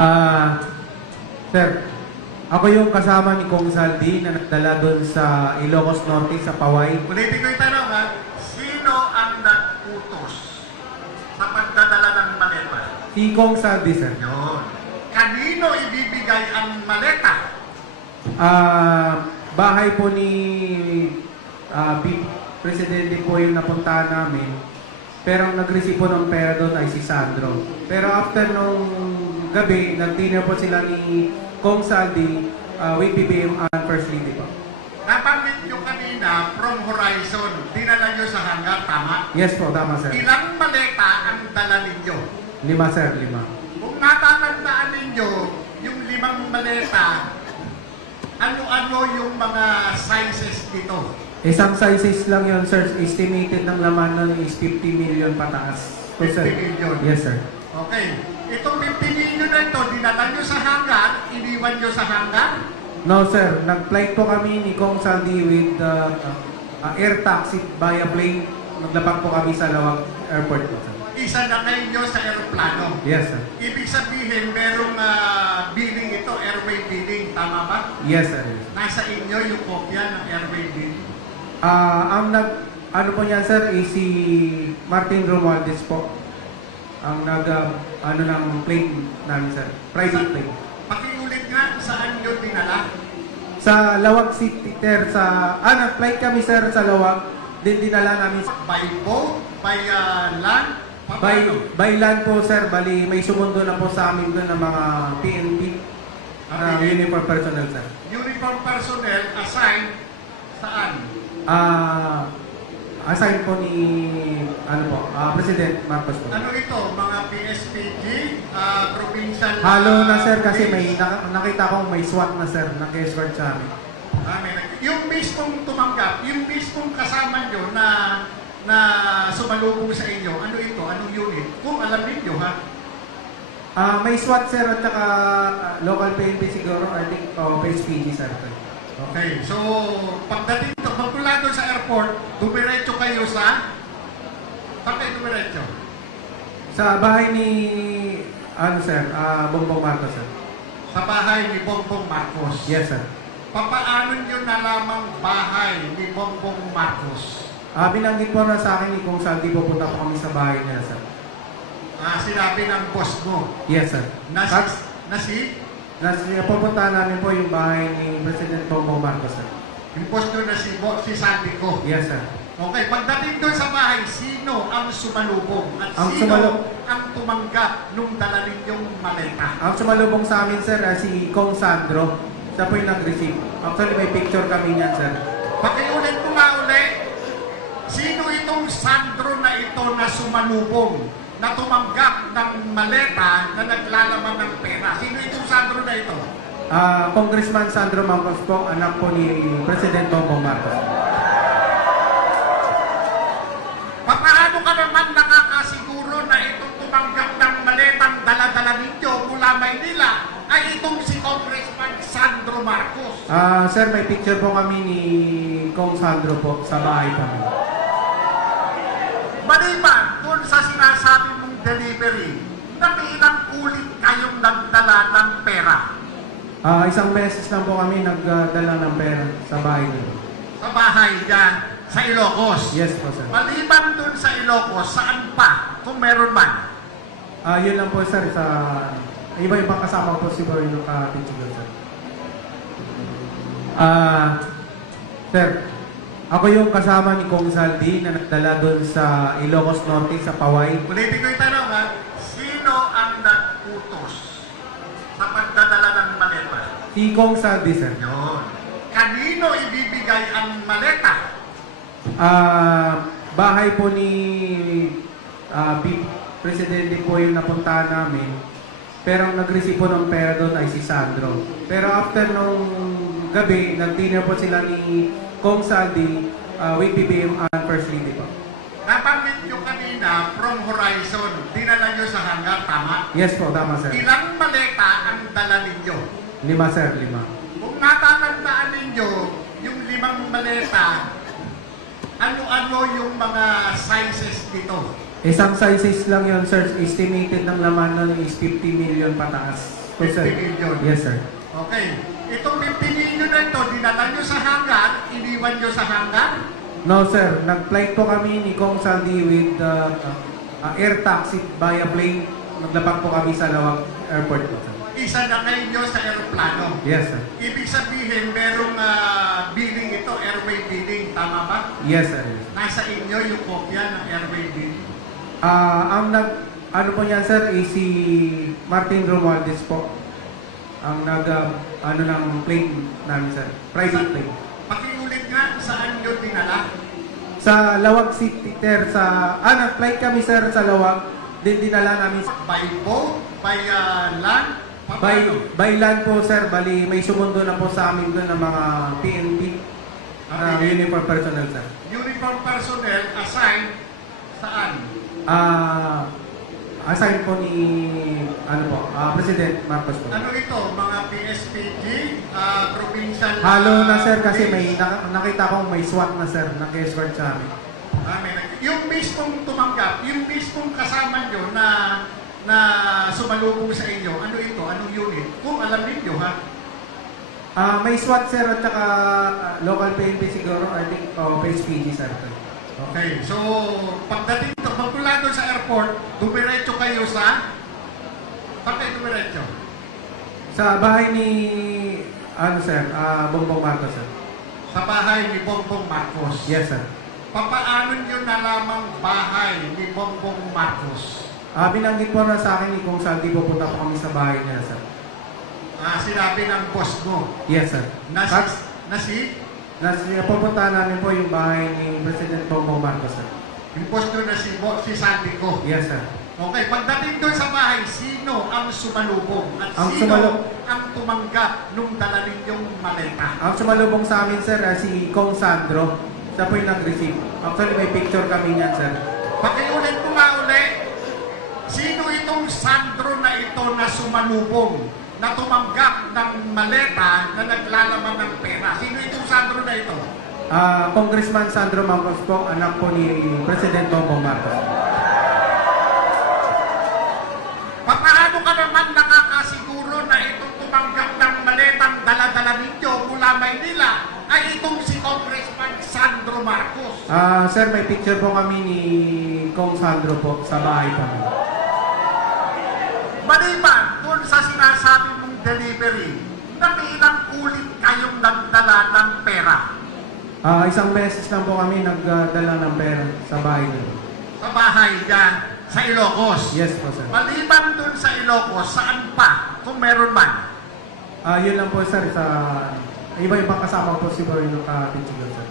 Ah, sir, ako yung kasama ni Kong Saldi na nagdala doon sa Ilocos Norte, sa Paway. Ulitin ko yung tanong ha, sino ang nag-utos sa pagdadala ng maleta? Si Kong Saldi, sir. Yun. Kanino ibibigay ang maleta? Bahay po ni Presidente po yung napuntahan namin. Pero ang nag-receive po ng pera doon ay si Sandro. Pero after nung gabi, nag-dinner po sila ni Kong Saldi with BBM and First Lady po. Nabanggit nyo kanina from Horizon, dinala nyo sa hanggar, tama? Yes po, tama sir. Ilang maleta ang dala ninyo? 5 sir, 5. Kung natatandaan ninyo, yung 5 maleta, ano-ano yung mga sizes dito? Isang sizes lang yun, sir. Estimated ng laman nun is 50 million pataas. So, 50 sir. million? Yes, sir. Okay. Itong 50 million na ito, dinala nyo sa hanggar, iniwan nyo sa hanggar? No, sir. Nag-flight po kami ni Kong Saldi with air taxi via plane. Naglapag po kami sa Lawag Airport po, sir. Isa na kayo nyo sa aeroplano. Yes, sir. Ibig sabihin, merong billing ito, airway billing, tama ba? Yes, sir. Yes. Nasa inyo yung kopya ng airway billing. Ano po niyan, sir, is si Martin Romualdez po. Ang ng plane namin, sir. Private plane. Pakiulit nga, saan nyo dinala? Sa Lawag City, sir. Nag-flight kami, sir, sa Lawag. Din dinala namin By boat? By land? by land po, sir. Bali, may sumundo na po sa amin doon ng mga PNP na uniform personnel, sir. Uniform personnel assigned saan? Assign po ni President Marcos po. Ano ito? Mga PSPG? Provincial? Halo na, sir, kasi may nakita kong may SWAT na, sir, nag-escort sa amin. Yung mismong tumanggap, yung mismong kasama nyo na sumalubong sa inyo, ano ito? Anong unit? Kung alam ninyo, ha? May SWAT, sir, at saka local PNP siguro, I think, PSPG, sir. Okay, so pagdating ito, magmula doon sa airport, dumiretso kayo sa? Saan kayo dumiretso? Sa bahay ni, sir, Bongbong Marcos, sir. Sa bahay ni Bongbong Marcos. Yes, sir. Papaano nyo nalamang bahay ni Bongbong Marcos? Binanggit po na sa akin ni Kong Saldi, pupunta po kami sa bahay niya, sir. Sinabi ng boss mo. Yes, sir. Pupuntahan namin po yung bahay ni President Bongbong Marcos, sir. Yung boss nyo na si Sandy ko. Yes, sir. Okay, pagdating doon sa bahay, sino ang sumalubong? At Ang sino ang tumanggap nung dala ninyong maleta? Ang sumalubong sa amin, sir, si Kong Sandro. Siya po yung nag-receive. Actually, may picture kami niyan, sir. Pakiulit ko nga ulit, sino itong Sandro na ito na sumalubong, na tumanggap ng maleta na naglalaman ng pera? Sino itong Sandro na ito? Congressman Sandro Marcos po, anak po ni President Bongbong Marcos. Paano ka naman nakakasiguro na itong tumanggap ng maletang dala-dala ninyo mula Maynila ay itong si Congressman Sandro Marcos? Sir, may picture po kami ni Kong Sandro po sa bahay kami. Maliban kung sa sinasabi mong delivery, ilang ulit kayong nagdala ng pera? Isang beses lang po kami nagdala ng pera sa bahay niyo. Sa bahay dyan, sa Ilocos? Yes po, sir. Maliban dun sa Ilocos, saan pa? Kung meron man? Yun lang po, sir, sa iba-ibang kasama po siguro yung naka-picture, sir. Sir, ako yung kasama ni Kong Saldi na nagdala doon sa Ilocos Norte, sa Paway. Ulitin ko yung tanong ha, sino ang nag-utos sa pagdadala ng maleta? Si Kong Saldi, sir. Yun. Kanino ibibigay ang maleta? Bahay po ni Presidente po yung napuntahan namin. Pero ang nag-receive po ng pera doon ay si Sandro. Pero after nung gabi, nag-dinner po sila ni Kong Saldi with BBM and First Lady po. Nabanggit nyo kanina from Horizon, dinala nyo sa hanggar, tama? Yes po, tama, sir. Ilang maleta ang dala ninyo? 5, sir, 5. Kung natatandaan ninyo, yung 5 maleta, ano-ano yung mga sizes nito? Isang sizes lang yun, sir. Estimated ng laman nun is 50 million pataas. So, 50 sir. million. Yes, sir. Okay. Itong 50 million na ito, dinala nyo sa hangar, iniwan nyo sa hangar? No, sir. Nag-flight po kami ni Kong Saldi with air taxi via plane. Naglabag po kami sa Lawag Airport po, sir. Isa na kayo nyo sa aeroplano. Yes, sir. Ibig sabihin, merong billing ito, airway billing. Tama ba? Yes, sir. Nasa inyo yung kopya ng airway billing. Ano po yan, sir, is si Martin Romualdez po. Ang ng plane namin, sir. Private plane. Pakiulit nga, saan nyo dinala? Sa Lawag City, sir, nag-flight kami, sir, sa Lawag. Din dinala namin By boat? By land? by land po, sir. Bali, may sumundo na po sa amin doon ng mga PNP. Uniform personnel, sir. Uniform personnel assigned saan? Assign po ni President Marcos po. Ano ito? Mga PSPG? Provincial? Halo na, sir, kasi may nakita kong may SWAT na, sir, nag-escort sa amin. Yung mismong tumanggap, yung mismong kasama nyo na sumalubong sa inyo, ano ito? Anong unit? Kung alam ninyo, ha? May SWAT, sir, at saka local PNP siguro, I think, PSPG, sir. Okay, so pagdating ito, magmula doon sa airport, dumiretso kayo sa? Saan kayo dumiretso? Sa bahay ni, sir, Bongbong Marcos, sir. Sa bahay ni Bongbong Marcos. Yes, sir. Papaano nyo nalamang bahay ni Bongbong Marcos? Binanggit po na sa akin ni Kung Saldi, pupunta po kami sa bahay niya, sir. Sinabi ng boss mo Yes, sir. Pupunta namin po yung bahay ni President Bongbong Marcos, sir. Yung boss nyo na si Sandy ko. Yes, sir. Okay, pagdating doon sa bahay, sino ang sumalubong? At Ang sino sumalub- ang tumanggap nung dala ninyong maleta? Ang sumalubong sa amin, sir, si Kong Sandro. Siya po yung nag-receive. Actually, may picture kami niyan, sir. Pakiulit ko nga ulit, sino itong Sandro na ito na sumalubong, na tumanggap ng maleta na naglalaman ng pera? Sino itong Sandro na ito? Congressman Sandro Marcos po, anak po ni President Bongbong Marcos. Paano ka naman nakakasiguro na itong tumanggap ng maletang dala-dala ninyo mula Maynila ay itong si Congressman Sandro Marcos? Sir, may picture po kami ni Kong Sandro po sa bahay po. Maliban kung sa sinasabi mong delivery, ilang ulit kayong nagdala ng pera? Isang beses lang po kami nagdala ng pera sa bahay niya. Sa bahay niya, sa Ilocos? Yes po, sir. Maliban dun sa Ilocos, saan pa? Kung meron man? Yun lang po, sir, sa iba-ibang kasama po siguro yung nakapicture, sir.